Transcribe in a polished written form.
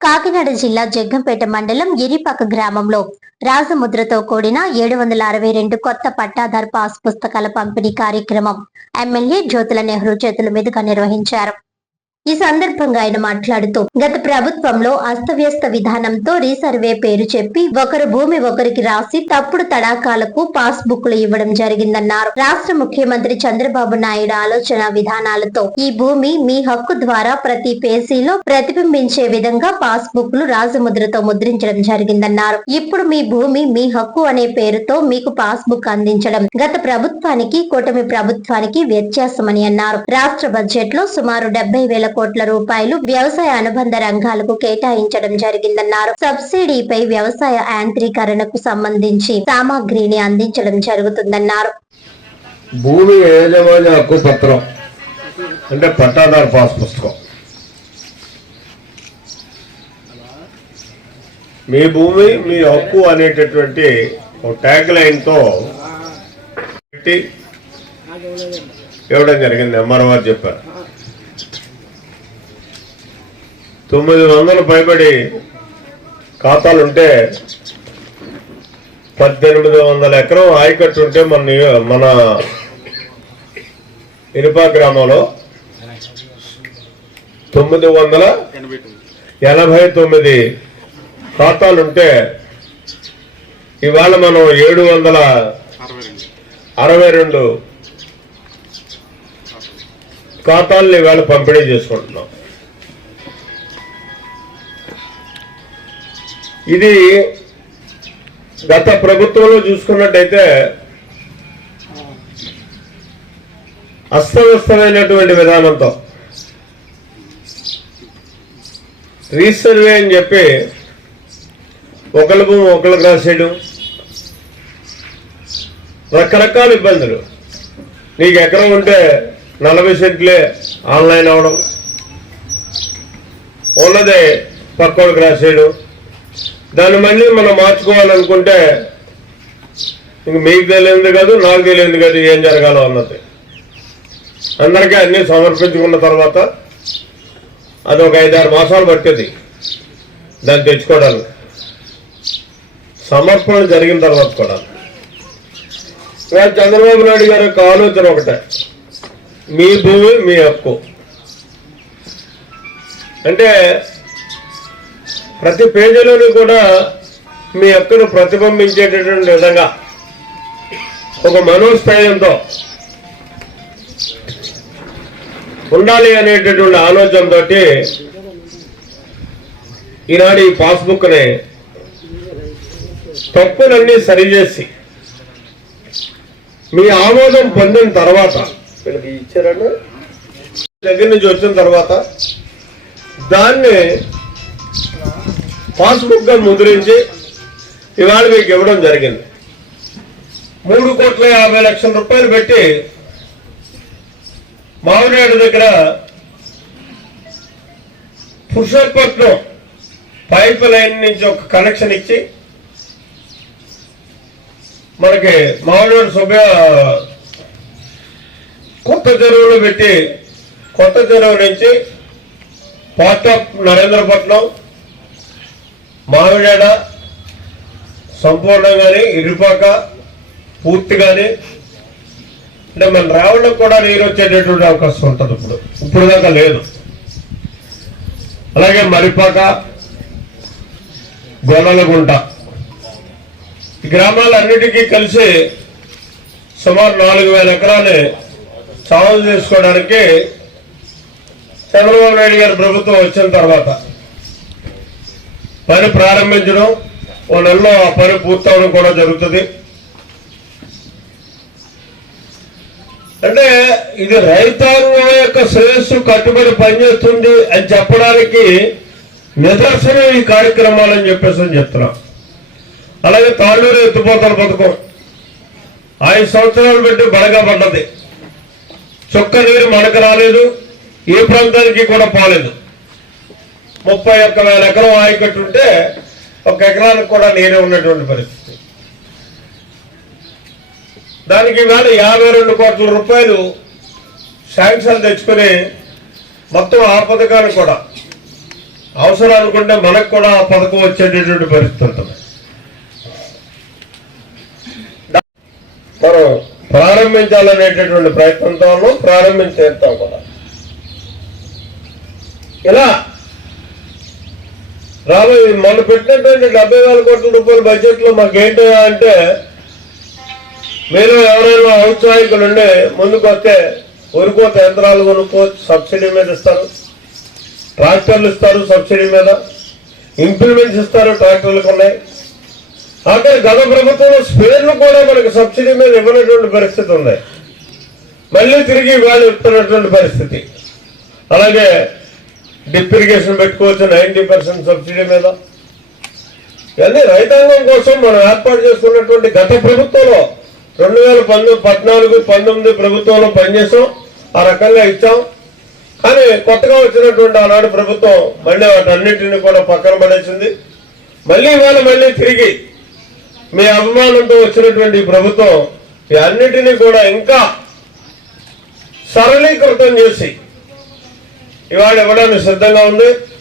కాకినాడ జిల్లా జగ్గంపేట మండలం గిరిపాక గ్రామంలో రాజముద్రతో కూడిన 762 కొత్త పట్టాదార్ పాస్ పుస్తకాల పంపిణీ కార్యక్రమం ఎమ్మెల్యే జ్యోతుల నెహ్రూ చేతుల మీదుగా నిర్వహించారు. ఈ సందర్భంగా ఆయన మాట్లాడుతూ గత ప్రభుత్వంలో అస్తవ్యస్త విధానంతో రీసర్వే పేరు చెప్పి ఒకరు భూమి ఒకరికి రాసి తప్పుడు తడాకాలకు పాస్ బుక్లు ఇవ్వడం జరిగిందన్నారు. రాష్ట్ర ముఖ్యమంత్రి చంద్రబాబు నాయుడు ఆలోచన విధానాలతో ఈ భూమి మీ హక్కు ద్వారా ప్రతి పేజీలో ప్రతిబింబించే విధంగా పాస్ బుక్లు రాజముద్రతో ముద్రించడం జరిగిందన్నారు. ఇప్పుడు మీ భూమి మీ హక్కు అనే పేరుతో మీకు పాస్ బుక్ అందించడం గత ప్రభుత్వానికి కూటమి ప్రభుత్వానికి వ్యత్యాసమని అన్నారు. రాష్ట్ర బడ్జెట్ లో సుమారు 70,000 కోట్ల రూపాయలు వ్యవసాయ అనుబంధ రంగాలకు కేటాయించడం జరిగిందన్నారు. సబ్సిడీపై వ్యవసాయ యాంత్రీకరణకు సంబంధించి సామాగ్రిని అందించడం జరుగుతుందన్నారు. భూమి యజమాని హక్కు పత్రం అంటే పట్టాదారు పాస్ పుస్తకం. మీ భూమి మీ హక్కు అనేటటువంటి ట్యాగ్ లైన్ తో పెట్టి ఇవ్వడం జరిగింది. ఎంఆర్ఓ గారు చెప్పారు. 900 పైబడి ఖాతాలుంటే 1800 ఎకరం ఆయకట్టు ఉంటే మన ఇరుపా గ్రామంలో 989 ఖాతాలుంటే ఇవాళ మనం 762 ఖాతాలను ఇవాళ పంపిణీ చేసుకుంటున్నాం. ఇది గత ప్రభుత్వంలో చూసుకున్నట్టయితే అస్తవ్యస్తమైనటువంటి విధానంతో రీసర్వే అని చెప్పి ఒకళ్ళ భూమి ఒకళ్ళకి రాసేయడం, రకరకాల ఇబ్బందులు. నీకు ఎకరం ఉంటే 40 సెంట్లే ఆన్లైన్ అవడం, ఉన్నదే పక్కోడికి రాసేయడం. దాన్ని మళ్ళీ మనం మార్చుకోవాలనుకుంటే ఇంక మీకు తెలియదు కాదు, నాకు తెలియదు కాదు ఏం జరగాలో అన్నది. అందరికీ అన్నీ సమర్పించుకున్న తర్వాత అది ఒక 5-6 మాసాలు పట్టేది దాన్ని తెచ్చుకోవడానికి. సమర్పణ జరిగిన తర్వాత కూడా చంద్రబాబు నాయుడు గారి యొక్క ఆలోచన ఒకటే, మీ భూమి మీ హక్కు అంటే ప్రతి పేజీలోనూ కూడా మీ హక్కును ప్రతిబింబించేటటువంటి విధంగా ఒక మనోస్థైర్యంతో ఉండాలి అనేటటువంటి ఆలోచనతో ఈనాడు ఈ పాస్బుక్ని తప్పులన్నీ సరిచేసి మీ ఆమోదం పొందిన తర్వాత వీళ్ళకి ఇచ్చారని దగ్గర నుంచి వచ్చిన తర్వాత దాన్ని పాస్బుక్ గా ముద్రించి ఇవాళ మీకు ఇవ్వడం జరిగింది. 3,50,00,000 రూపాయలు పెట్టి మామిడినాడు దగ్గర పురుషోత్పట్నం పైప్ లైన్ నుంచి ఒక కనెక్షన్ ఇచ్చి మనకి మామిడినాడు సుబ్బయ్య కొత్త చెరువులో పెట్టి కొత్త చెరువు నుంచి పార్ట్ ఆఫ్ నరేంద్రపట్నం మామిడాడ సంపూర్ణంగాని ఇరుపాక పూర్తిగాని అంటే మన రావడం కూడా నీరు వచ్చేటటువంటి అవకాశం ఉంటుంది. ఇప్పుడు దాకా లేదు. అలాగే మరిపాక, గొల్లలగుంట ఈ గ్రామాలన్నిటికీ కలిసి సుమారు 4,000 ఎకరాలు సాగు చేసుకోవడానికి చంద్రబాబు నాయుడు గారి ప్రభుత్వం వచ్చిన తర్వాత పని ప్రారంభించడం, ఓ నెలలో ఆ పని పూర్తవడం కూడా జరుగుతుంది. అంటే ఇది రైతాంగం యొక్క శ్రేయస్సు కట్టుబడి పనిచేస్తుంది అని చెప్పడానికి నిదర్శనం ఈ కార్యక్రమాలని చెప్పేసి చెప్తున్నాం. అలాగే తాళ్ళూరు ఎత్తిపోతల పథకం 5 సంవత్సరాలు పెట్టి బడగా పడ్డది. చుక్క నీరు మనకు రాలేదు, ఏ ప్రాంతానికి కూడా పోలేదు. 31,000 ఎకరం ఆయకట్టుంటే 1 ఎకరానికి కూడా నీరే ఉన్నటువంటి పరిస్థితి. దానికి ఇవాళ 52 కోట్ల రూపాయలు శాంక్షన్ తెచ్చుకుని మొత్తం ఆ పథకాన్ని కూడా అవసరం అనుకుంటే మనకు కూడా ఆ పథకం వచ్చేటటువంటి పరిస్థితి ఉంటుంది. మనం ప్రారంభించాలనేటటువంటి ప్రయత్నంతో ప్రారంభించేస్తాం కూడా. ఇలా రాబోయే మనం పెట్టినటువంటి 70,000 కోట్ల రూపాయల బడ్జెట్ లో మాకేంటి అంటే, మీరు ఎవరైనా ఔత్సాహికులుండి ముందుకు వస్తే ఉరుకోత యంత్రాలు కొనుక్కోవచ్చు, సబ్సిడీ మీద ఇస్తారు. ట్రాక్టర్లు ఇస్తారు సబ్సిడీ మీద, ఇంప్లిమెంట్స్ ఇస్తారు, ట్రాక్టర్లకు ఉన్నాయి. అక్కడ గత ప్రభుత్వంలో స్పేర్లు కూడా మనకి సబ్సిడీ మీద ఇవ్వనటువంటి పరిస్థితి ఉంది. మళ్ళీ తిరిగి వాళ్ళు ఇస్తున్నటువంటి పరిస్థితి. అలాగే డ్రిప్ ఇరిగేషన్ పెట్టుకోవచ్చు 90% సబ్సిడీ మీద. ఇవన్నీ రైతాంగం కోసం మనం ఏర్పాటు చేసుకున్నటువంటి గత ప్రభుత్వంలో 2014-19 ప్రభుత్వంలో పనిచేసాం, ఆ రకంగా ఇచ్చాం. కానీ కొత్తగా వచ్చినటువంటి ఆనాడు ప్రభుత్వం మళ్ళీ వాటన్నిటిని కూడా పక్కన పడేసింది. మళ్ళీ ఇవాళ మళ్ళీ తిరిగి మీ అభిమానంతో వచ్చినటువంటి ప్రభుత్వం ఈ అన్నిటినీ కూడా ఇంకా సరళీకృతం చేసి ఇవాళ ఇవ్వడానికి సిద్ధంగా ఉంది.